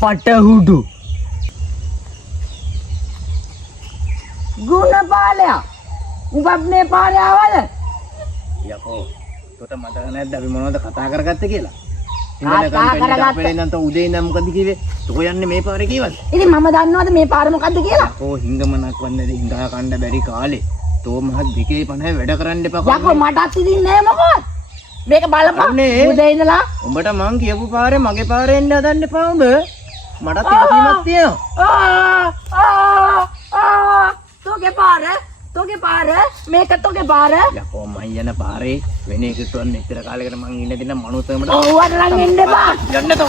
පටහුඩු ගුණපාලයා උඹත් මේ පාරේ ආවද? යකෝ තොට මතක නැද්ද අපි මොනවද කතා කරගත්තේ කියලා? කතා කරගත්ත අපේ ඉඳන් තෝ උදේ ඉඳන් මොකද කිව්වේ? තෝ යන්නේ මේ පාරේ කිව්වද? ඉතින් මම දන්නවද මේ පාර මොකද්ද කියලා? යකෝ හිඟමනක් වන්නද හිඟා කන්න බැරි කාලේ. තෝ මහ 2:50 වැඩ කරන්න එපා. යකෝ මටත් ඉතින් නෑ මොකවත්. මේක බලපන් උදේ ඉඳලා උඹට මං කියපු පාරේ මගේ පාරේ එන්න හදන්න එපා උඹ. මටත් ඉවසීමක් තියෙනවා. තෝගේ පාර මේක තෝගේ පාර. යකෝ මං යන පාරේ වෙන එකකට වන්න ඉතර කාලයකට මං ඉන්න දින මනුස්සයමට ඔව්වට නම් එන්න එපා. යන්න තෝ.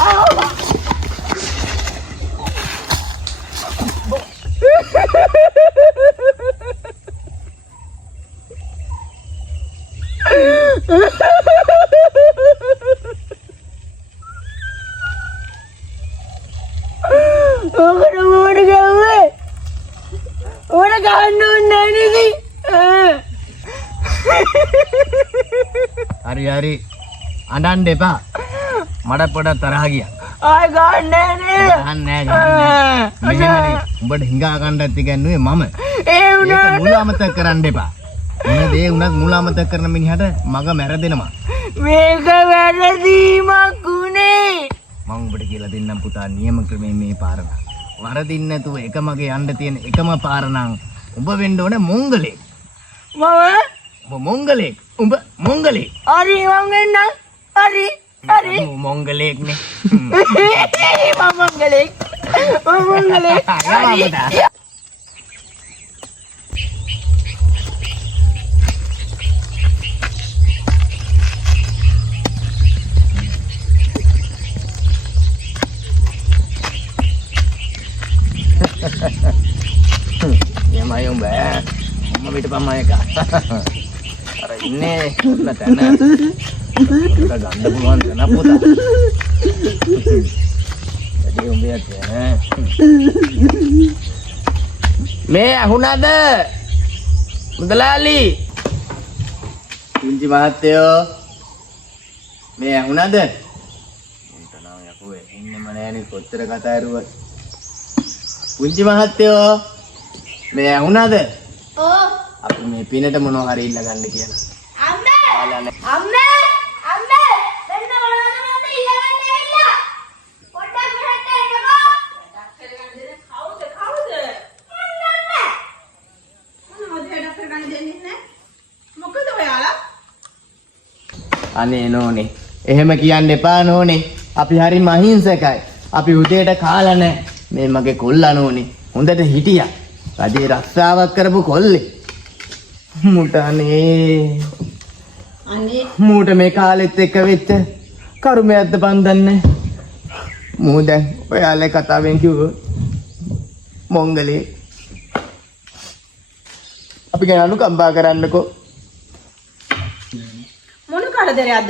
හරි අඬන්න එපා. මඩ පොඩ තරහ ගියා. ආය ගන්නෑ නේ. මෙහෙමනේ උඹට හිඟා කණ්ඩත් ඉගන්නුවේ මම. ඒ ඒක මුල අමතක කරන්න එපා. මොන දේ වුණත් මුල අමතක කරන මිනිහට මග මැරදෙනවා. මේක වැරදීමක් උනේ. මම උඹට කියලා දෙන්නම් පුතා නියම ක්‍රමයෙන් මේ පාර. වරදින්න නැතුව එක මගේ යන්න තියෙන එකම පාර නම් උඹ වෙන්න ඕනේ මොංගලෙක්. උඹ මොංගලෙක්. උඹ මොංගලෙක්. හරි මං වෙන්නම්. හරි. මොංගලෙක් නේ. මම මොංගලෙක්. යමයි උඹ. මම පිටපම්මයි එක. අර ඉන්නේ නැතන. ගන්න පුළුවන් තැන පුතා. වැඩි උඹියක් නේ. මේ අහුණද? මුදලාලි. පුංචි මහත්තයෝ. මේ අහුණද? එතනම යකෝ ඉන්නම නෑනේ කොච්චර කතා කරුවත්. පුංචි මහත්තයෝ. මේ අහුණද? ඔව්. අපි මේ පිනට මොනව හරි ඉල්ල ගන්න කියලා. අම්මේ! අම්මේ! වෙන්න මොනවද මන්ද ඉල්ලගන්න ඇවිල්ලා? පොඩ්ඩක් මෙහෙට එන්නකෝ. වැඩක් කරගන්න දෙන්නේ කවුද? මන් දන්නේ. මොනවද වැඩක් කරගන්න දෙන්නේ නැහැ? මොකද ඔයාලා? අනේ නෝනේ. එහෙම කියන්න එපා නෝනේ. අපි හරි මහින්සකයි. අපි උදේට කාලා නැහැ. මේ මගේ කොල්ලා නෝනේ. හොඳට හිටියා. රජේ රස්සාවක් කරපු කොල්ලේ. මුටනේ. අනේ මූට මේ කාලෙත් එක්ක වෙච්ච කරුමයක්ද බන් දන්නේ. මූ දැන් ඔයාලේ කතාවෙන් කිව්වොත් මොංගලේ. අපි ගැන අනුකම්පා කරන්නකෝ. මොන කරදරයක්ද?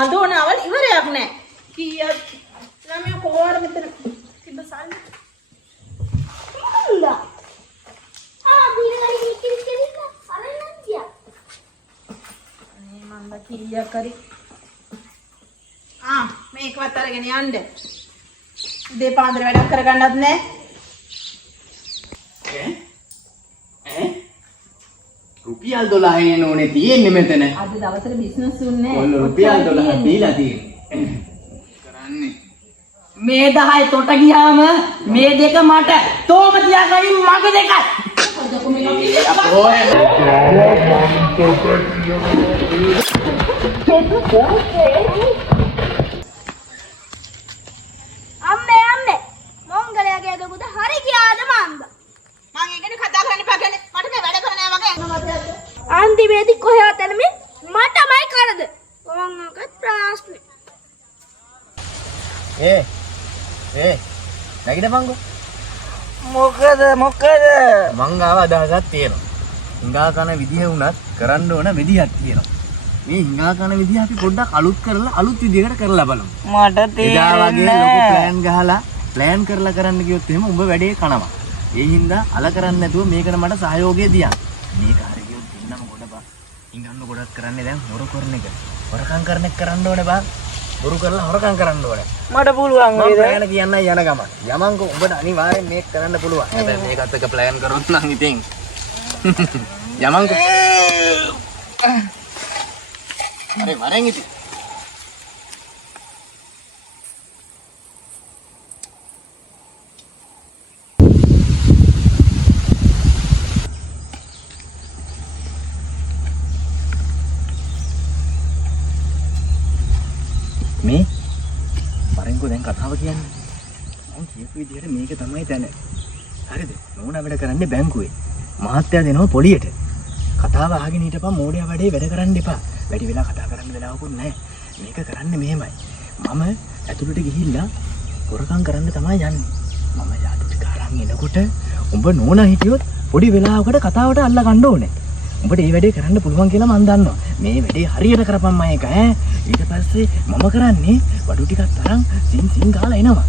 අඳෝනාවල් ඉවරයක් නැහැ. කීයක් ළමයා කොහොමද මෙතන තිබ්බ සල්ලි? මුණ්ඩා. දීනගලි කිරිකිරික අරන්නතිය. අනේ මන්ද කීයක් හරි. මේකවත් අරගෙන යන්න. උදේ පාන්දර වැඩක් කරගන්නත් නැහැ. රුපියල් 12 නෝනේ තියෙන්නේ මෙතන. අද දවසට බිස්නස් උන්නේ ඔන්න රුපියල් 12 දීලා තියෙන්නේ. කරන්නේ. මේ 10 තොට ගියාම මේ දෙක මට තෝම තියාගනින් මගේ දෙකයි. අම්මේ මොංගලයාගේ දුකද හරි ගියාද මන්ද? මං ඒකනේ කතා කරන්න එපා කියන්නේ. මට මේ වැඩ කරන්න වගේ යනවා. අන්තිමේදී කොහෙවත් එනමි මටමයි කරද? ඕංගකත් ප්‍රශ්නේ. නැගිටපන්කෝ. මොකද මං ගාව අදහසක් තියෙනවා. හිඟා කන විදිහ වුණත් කරන්න ඕන විදිහක් තියෙනවා. මේ හිඟා කන විදිහ අපි පොඩ්ඩක් අලුත් කරලා අලුත් විදිහකට කරලා බලමු. මට එදා වගේ තේරෙන්නේ ලොකු ප්ලෑන් ගහලා ප්ලෑන් කරලා කරන්න ගියොත් එහෙම උඹ වැඩේ කනවා. ඒ හින්දා අල කරන්නේ නැතුව මේකට මට සහයෝගය දියන්. මේක හරි ගියොත් දෙන්නම ගොඩ බා. හිඟන්න ගොඩක් කරන්නේ දැන් හොර කරන එක. හොරකම් කරන එක කරන්න ඕනේ බා. බොරු කරලා හොරකම් කරන්න ඕනේ. මට පුළුවන් මම වේද? ප්ලෑන් කියන්නයි යන ගමන. යමන්කෝ උඹට අනිවාර්යෙන් මේක කරන්න පුළුවන්. හැබැයි මේකත් එක ප්ලෑන් කරොත් නම් ඉතින් යමන්කෝ. අरे වරෙන් ඉතින්. මේ වරෙන්කෝ දැන් කතාව කියන්නේ. මම කියපු විදිහට මේක තමයි දැන. හරිද? නෝනා වැඩ කරන්නේ බැංකුවේ. මහත්තයා දෙනවා පොලියට. කතාව අහගෙන හිටපන් මෝඩයා වැඩ කරන්න එපා. වැඩි වෙලා කතා කරන්න වෙලාවකුත් නැහැ. මේක කරන්නේ මෙහෙමයි. මම ඇතුළට ගිහිල්ලා හොරකම් කරන්න තමයි යන්නේ. මම යාළු ටික අරන් එනකොට උඹ නෝනා හිටියොත් පොඩි වෙලාවකට කතාවට අල්ල ගන්න ඕනේ. උඹට මේ වැඩේ කරන්න පුළුවන් කියලා මම දන්නවා. මේ වැඩේ හරියට කරපම් මම එක ඈ. ඊට පස්සේ මම කරන්නේ වඩු ටිකක් තරම් සින් ගාලා එනවා.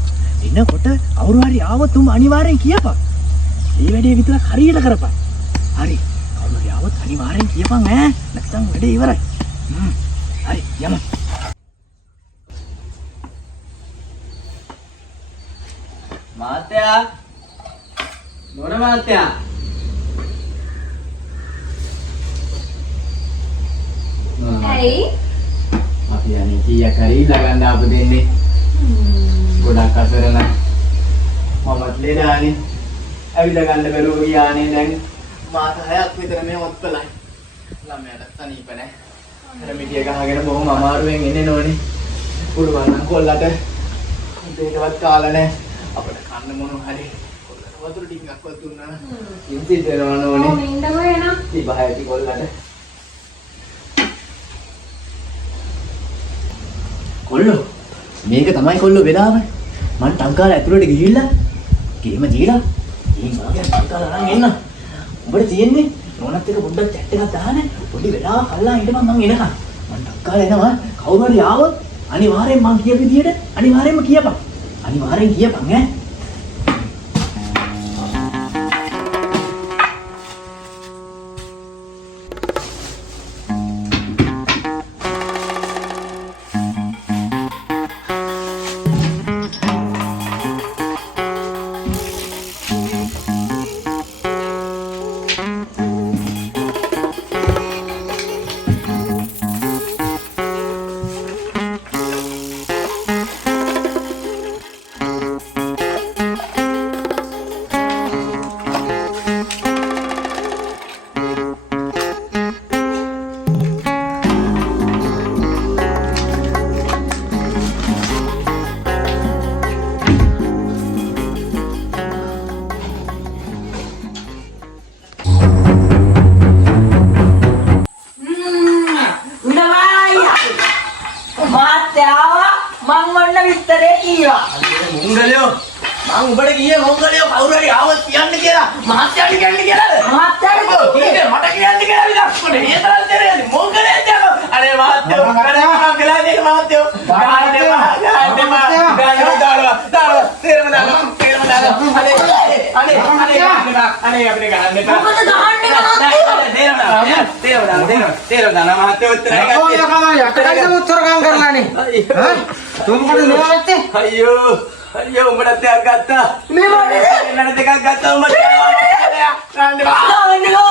එනකොට කවුරු හරි ආවොත් උඹ අනිවාර්යෙන් කියපන්. මේ වැඩේ විතරක් හරියට කරපන්. හරි. කවුරු හරි ආවොත් අනිවාර්යෙන් කියපන් ඈ. නැත්නම් වැඩේ ඉවරයි. හරි යමු. මාත්‍යා මොන මාත්‍යා ඇයි? අපි යන්නේ කීයක් හරි ළඟ ආපු දෙන්නේ ගොඩක් අසරණ මමත් ලේනානේ ඇවිල්ලා ගන්න බැරුව ගියානේ දැන් මාස 6ක් විතර මේ ඔත්තලයි ළමයාට තනීප නැහැ අර මිටිය ගහගෙන බොහොම අමාරුවෙන් එන්නේ නෝනේ පුළුවන් නම් කොල්ලට දෙයකවත් කාලා නැහැ අපිට කන්න මොන හරි කොල්ලට වතුර ටිකක්වත් දුන්නා නම් ඉන්ති දෙනවා නෝනේ ඔව් ඉන්නකෝ එනම්. ඉබහයි කොල්ලට කොල්ලෝ මේක තමයි කොල්ලෝ වෙලාව මම ටංකාල ඇතුළට ගිහිල්ලා ගේම දීලා ඊන් වාගේ ටංකාල අරන් එන්න උඹට තියෙන්නේ නෝනත් එක පොඩ්ඩක් chat එකක් දාන්න පොඩි වෙලාවක් අල්ලා හිටපන් මං එනකන් මම ටංකාල එනවා කවුරු හරි ආවොත් අනිවාර්යෙන් මං කියපු විදියට අනිවාර්යෙන්ම කියපන් අනිවාර්යෙන් කියපන් ඈ මොංගලියෝ මං උඹට ගියේ මොංගලියෝ කවුරු හරි ආවොත් කියන්න කියලා මහත්තයාට කියන්න කියලාද මහත්තයාට කීකේ මට කියන්න කියලා විතර කොටේ මේ තරම් දෙරේ මොංගලියන්ට යනවා අනේ මහත්තයෝ කරේ කියලා දෙන්න මහත්තයෝ දාලා තේරම දාලා අනේ අපිට ගහන්න එපා මොකද ගහන්නේ තේරම දාලා මහත්තයෝ උත්තර අයියෝ උඹට දෙයක් ගත්තා මේ වගේ නේද දෙකක් ගත්තා උඹට ගන්න බා